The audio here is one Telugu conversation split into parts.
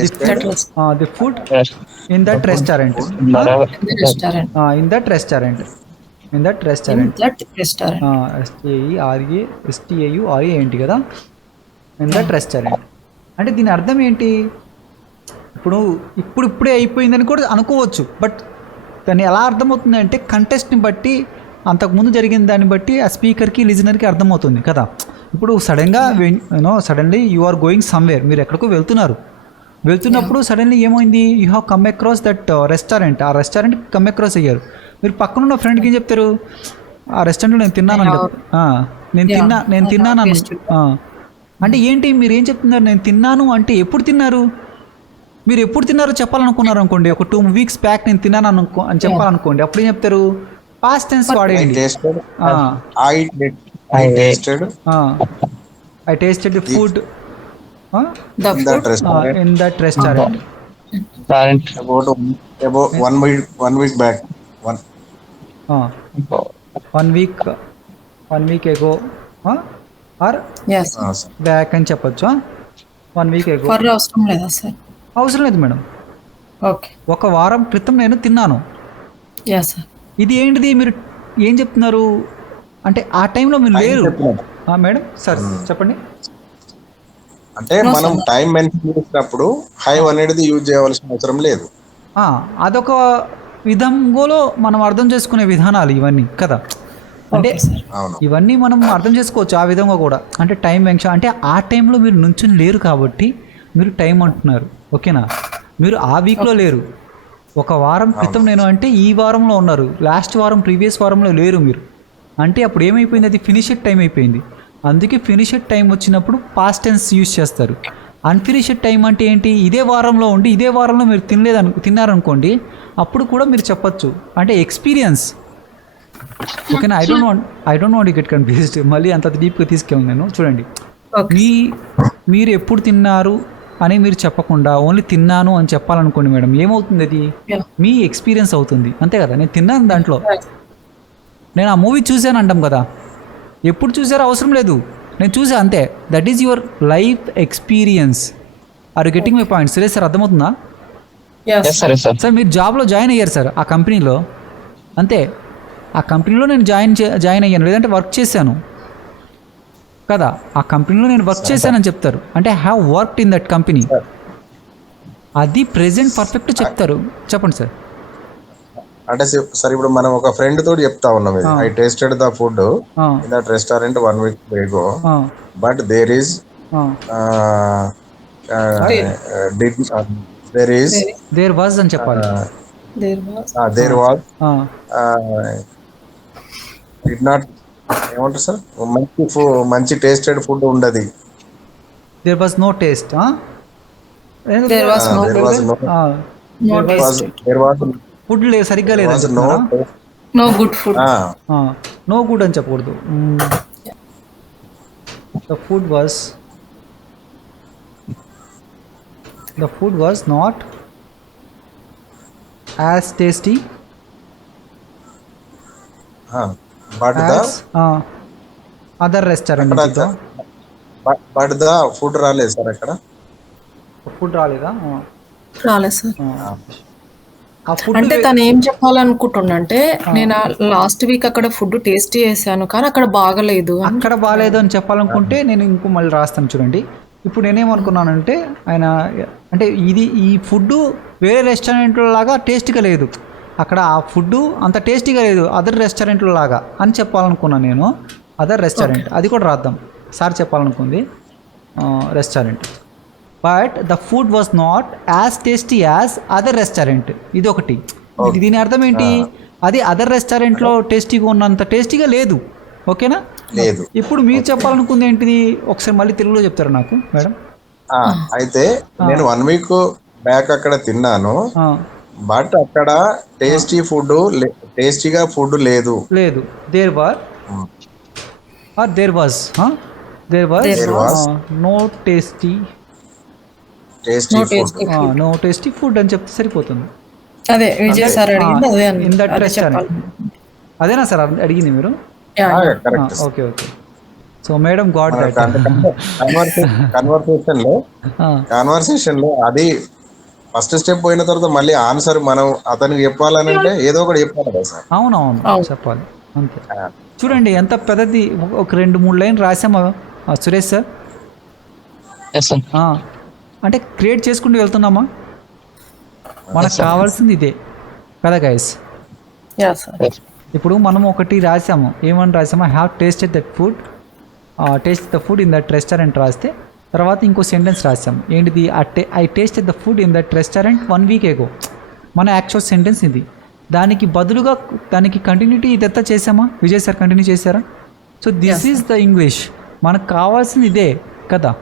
tasted the food Yes. in that restaurant. Whatever. in the restaurant. In that restaurant. In that In restaurant. that restaurant. STAURA ఏంటి కదా, ఇన్ దట్ రెస్టారెంట్. అంటే దీని అర్థం ఏంటి? ఇప్పుడే అయిపోయిందని కూడా అనుకోవచ్చు, బట్ దాన్ని ఎలా అర్థమవుతుంది అంటే కంటెస్ట్ని బట్టి, అంతకుముందు జరిగిన దాన్ని బట్టి ఆ స్పీకర్కి లిజనర్కి అర్థమవుతుంది కదా. ఇప్పుడు suddenly you are going somewhere, మీరు ఎక్కడికో వెళ్తున్నప్పుడు సడన్లీ ఏమైంది, you have come across that restaurant. ఆ రెస్టారెంట్ కమ్ అక్రాస్ అయ్యారు. మీరు పక్కనున్న ఫ్రెండ్కి ఏం చెప్తారు? ఆ రెస్టారెంట్లో నేను తిన్నాను అని నేను తిన్నాను అంటే ఏంటి, మీరు ఏం చెప్తున్నారు? నేను తిన్నాను అంటే ఎప్పుడు తిన్నారు? మీరు ఎప్పుడు తిన్నారో చెప్పాలనుకున్నారు అనుకోండి, ఒక 2 weeks బ్యాక్ నేను తిన్నాను అని చెప్పాలనుకోండి, అప్పుడు ఏం చెప్తారు? పాస్ట్ టెన్స్ వాడేయండి. I tasted the food in that restaurant. About 1 week back. 1 week ago or back అని చెప్పొచ్చు. 1 week ago అవసరం లేదా సార్? అవసరం లేదు మేడం. ఓకే, ఒక వారం క్రితం నేను తిన్నాను. ఇది ఏంటిది, మీరు ఏం చెప్తున్నారు అంటే ఆ టైంలో మీరు లేరు మేడం. సార్ చెప్పండి. అంటే మనం టైం మెన్షన్ చేసినప్పుడు హ్యావ్ అనేది యూజ్ చేయవలసిన అవసరం లేదు. అదొక విధంలో మనం అర్థం చేసుకునే విధానాలు ఇవన్నీ కదా. అంటే ఇవన్నీ మనం అర్థం చేసుకోవచ్చు ఆ విధంగా కూడా. అంటే టైం మెన్షన్ అంటే ఆ టైంలో మీరు నుంచుని లేరు కాబట్టి మీరు టైం అంటున్నారు, ఓకేనా? మీరు ఆ వీక్లో లేరు, ఒక వారం క్రితం నేను అంటే ఈ వారంలో ఉన్నారు, లాస్ట్ వారం ప్రీవియస్ వారంలో లేరు మీరు. అంటే అప్పుడు ఏమైపోయింది, అది ఫినిషెడ్ టైం అయిపోయింది. అందుకే ఫినిషెడ్ టైం వచ్చినప్పుడు పాస్ట్ టెన్స్ యూజ్ చేస్తారు. అన్ఫినిషెడ్ టైం అంటే ఏంటి, ఇదే వారంలో ఉండి ఇదే వారంలో మీరు తిన్నారనుకోండి, అప్పుడు కూడా మీరు చెప్పచ్చు. అంటే ఎక్స్పీరియన్స్, ఓకేనా? I don't want get confused. మళ్ళీ అంత డీప్గా తీసుకెళ్ళను నేను. చూడండి, మీరు ఎప్పుడు తిన్నారు అని మీరు చెప్పకుండా ఓన్లీ తిన్నాను అని చెప్పాలనుకోండి మేడం, ఏమవుతుంది? అది మీ ఎక్స్పీరియన్స్ అవుతుంది, అంతే కదా. నేను తిన్నాను, దాంట్లో నేను ఆ మూవీ చూశాను అంటాం కదా. ఎప్పుడు చూసారో అవసరం లేదు, నేను చూసా అంతే. That is your life experience. Are you getting my points? లేదు సార్, అర్థమవుతుందా? సార్ మీరు జాబ్లో జాయిన్ అయ్యారు సార్ ఆ కంపెనీలో, అంతే. ఆ కంపెనీలో నేను జాయిన్ అయ్యాను, లేదంటే వర్క్ చేశాను కదా. ఆ కంపెనీలో నేను వర్క్ చేశానని చెప్తారు, అంటే have worked in that company. అది ప్రెజెంట్ పర్ఫెక్ట్ చెప్తారు. చెప్పండి సార్. అంటే సార్ ఇప్పుడు మనం ఒక ఫ్రెండ్ తోటి చెప్తా ఉన్నాం, I tasted the food in that restaurant 1 week ago, but there is there was అని చెప్పాలి. దేర్ వాజ్ డిడ్ నాట్, ఏమంటారు సార్, మంచి టేస్టెడ్ ఫుడ్ ఉండదు. There was no taste. Food లేదు, సరిగ్గా లేదు. No good food. No good అని చెప్పకూడదు. The food was not as tasty other restaurant. But the food రాలేదు సార్, అక్కడ ఫుడ్ రాలేదా? రాలేదు సార్. అంటే తను ఏం చెప్పాలనుకుంటుండంటే, నేను లాస్ట్ వీక్ అక్కడ ఫుడ్ టేస్ట్ చేశాను కానీ అక్కడ బాగలేదు అని చెప్పాలనుకుంటే నేను ఇంకో మళ్ళీ రాస్తాను. చూడండి, ఇప్పుడు నేనేమనుకున్నానంటే, ఆయన అంటే ఈ ఫుడ్ వేరే రెస్టారెంట్లో లాగా టేస్ట్గా లేదు, అక్కడ ఆ ఫుడ్ అంత టేస్టీగా లేదు అదర్ రెస్టారెంట్లో లాగా అని చెప్పాలనుకున్నాను నేను. అదర్ రెస్టారెంట్ అది కూడా రాద్దాం. సార్ చెప్పాలనుకుంది restaurant. But the food was not as tasty as other restaurant. ఇది ఒకటి. దీని అర్థం ఏంటి, అది అదర్ రెస్టారెంట్లో టేస్టీగా ఉన్నంత టేస్టీగా లేదు, ఓకేనా? లేదు. ఇప్పుడు మీరు చెప్పాలనుకుంది ఏంటిది, ఒకసారి మళ్ళీ తెలుగులో చెప్తారా నాకు మేడం? అయితే నేను 1 week బ్యాక్ అక్కడ తిన్నాను, బట్ అక్కడ టేస్టీగా ఫుడ్ లేదు. There was no tasty food అని చెప్తే సరిపోతుంది. అదేనా సార్ అడిగింది మీరు? Okay. So madam got that. Conversation లో అది ఫస్ట్ స్టెప్ పోయిన తర్వాత మళ్ళీ ఆన్సర్ మనం అతనికి చెప్పాలని అంటే ఏదో ఒకటి చెప్పాలి కదా సార్. అవునవును చెప్పాలి అంతే. చూడండి ఎంత పెద్దది, ఒక 2-3 లైన్లు రాసామా సురేష్ సార్? అంటే క్రియేట్ చేసుకుంటూ వెళ్తున్నామా? మనకు కావాల్సింది ఇదే కదా గైస్. ఇప్పుడు మనం ఒకటి రాసాము, ఏమని రాసాము? I have tasted that food, taste the food in that restaurant రాస్తే తర్వాత ఇంకో సెంటెన్స్ రాసాము, ఏంటిది? I tasted the food in that restaurant 1 week ago. మన యాక్చువల్ సెంటెన్స్ ఇది. దానికి బదులుగా దానికి కంటిన్యూటీ ఇదంతా చేసామా? విజయ్ సార్ కంటిన్యూ చేశారా? So this is the English. మనకు కావాల్సింది ఇదే కదా.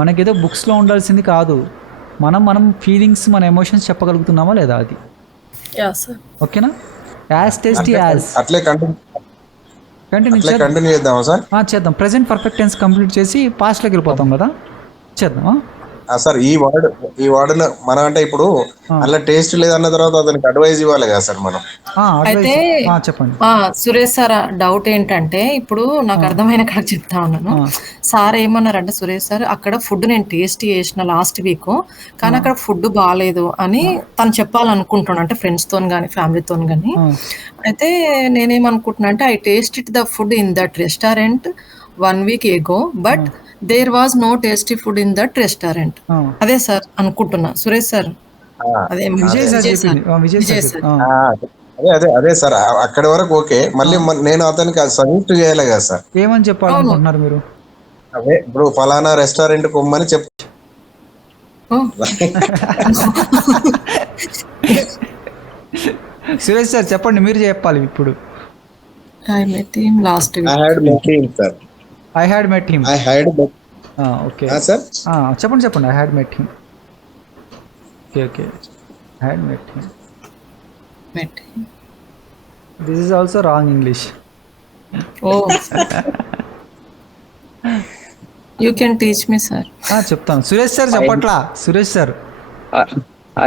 మనకేదో బుక్స్లో ఉండాల్సింది కాదు, మనం ఫీలింగ్స్, మన ఎమోషన్స్ చెప్పగలుగుతున్నామా లేదా అది. ఓకేనా? As tasty as. అట్లే కంటిన్యూ చేద్దామా సార్? చేద్దాం. ప్రెసెంట్ పర్ఫెక్ట్ టెన్స్ కంప్లీట్ చేసి పాస్ట్లోకి వెళ్ళిపోతాం కదా, చేద్దాం. సార్ ఈ వర్డ్ మనం అంటే ఇప్పుడు అలా టేస్ట్ లేదన్న తర్వాత అతనికి అడ్వైజ్ ఇవ్వాలి కదా సార్ మనం. అయితే చెప్పండి సురేష్ సార్, డౌట్ ఏంటంటే ఇప్పుడు నాకు అర్థమైన కాడ చెప్తా ఉన్నాను. సార్ ఏమన్నారంటే, సురేష్ సార్ అక్కడ ఫుడ్ నేను టేస్ట్ చేసిన లాస్ట్ వీక్, కానీ అక్కడ ఫుడ్ బాగాలేదు అని తను చెప్పాలనుకుంటున్నాను, అంటే ఫ్రెండ్స్తో కానీ ఫ్యామిలీతో కానీ. అయితే నేనేమనుకుంటున్నా అంటే, I taste it the food in that restaurant 1 week ago, but there was no tasty food in that restaurant. అదే సార్ అనుకుంటున్నా సురేష్ సార్. అదే విజయ్ సార్. అదే సార్, అక్కడి వరకు ఓకే. మళ్ళీ నేను అతనికి సజెస్ట్ చేయాలి కదా సార్. ఏమని చెప్పాలనుకుంటున్నారు మీరు? అదే ఇప్పుడు ఫలానా రెస్టారెంట్ కొమ్మని సురేష్ సార్ చెప్పండి, మీరు చెప్పాలి ఇప్పుడు. I met him last week. I had met him, sir. Okay sir చెప్పండి. I had met him. Okay. I had met him. This is also wrong English. Oh. You can teach me, sir. చెప్తాను. సురేష్ సార్ చెప్పట్లా. Suresh sir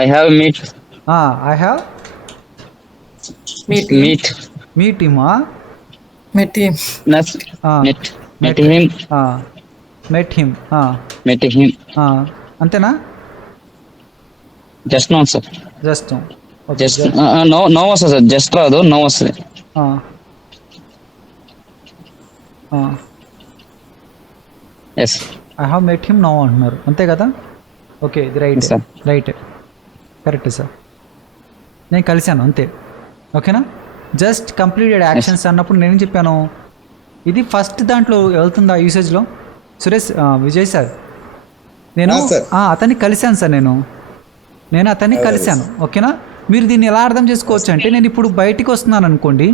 I have met. I have meet him. Met him. Met him. అంతేనా? Just now, sir. Just now. Okay. Just no was sir. Just రాదు, no వస్తుంది. Yes. I have met him now అంటున్నారు, అంతే కదా? ఓకే, ఇది రైట్ కరెక్ట్ సార్. నేను కలిశాను అంతే. ఓకేనా? జస్ట్ కంప్లీటెడ్ యాక్షన్స్ అన్నప్పుడు నేనేం చెప్పాను, ఇది ఫస్ట్ దాంట్లో వెళ్తుందా యూసేజ్లో? సురేష్ విజయ్ సార్, నేను అతన్ని కలిశాను సార్. నేను అతన్ని కలిశాను. ఓకేనా? మీరు దీన్ని ఎలా అర్థం చేసుకోవచ్చు అంటే, నేను ఇప్పుడు బయటికి వస్తున్నాను అనుకోండి,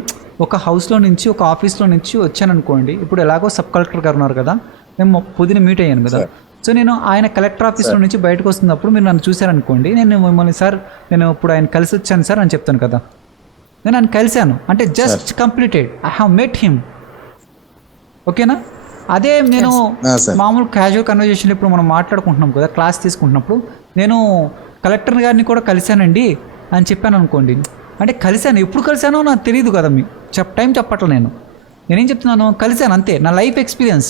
ఒక హౌస్లో నుంచి, ఒక ఆఫీస్లో నుంచి వచ్చాను అనుకోండి. ఇప్పుడు ఎలాగో సబ్ కలెక్టర్ గారు ఉన్నారు కదా, మేము పొద్దున మీట్ అయ్యాను కదా. సో నేను ఆయన కలెక్టర్ ఆఫీస్లో నుంచి బయటకు వస్తున్నప్పుడు మీరు నన్ను చూశారనుకోండి, నేను మిమ్మల్ని సార్ నేను ఇప్పుడు ఆయన కలిసి వచ్చాను సార్ అని చెప్తాను కదా. నేను ఆయన కలిశాను అంటే just completed. I have met him. ఓకేనా? అదే నేను మామూలు క్యాజువల్ కన్వర్జేషన్ ఇప్పుడు మనం మాట్లాడుకుంటున్నాం కదా, క్లాస్ తీసుకుంటున్నప్పుడు నేను కలెక్టర్ గారిని కూడా కలిశానండి అని చెప్పాను అనుకోండి, అంటే కలిశాను, ఎప్పుడు కలిశానో నాకు తెలియదు కదా, టైం చెప్పట్లే. నేనేం చెప్తున్నాను, కలిశాను అంతే, నా లైఫ్ ఎక్స్పీరియన్స్.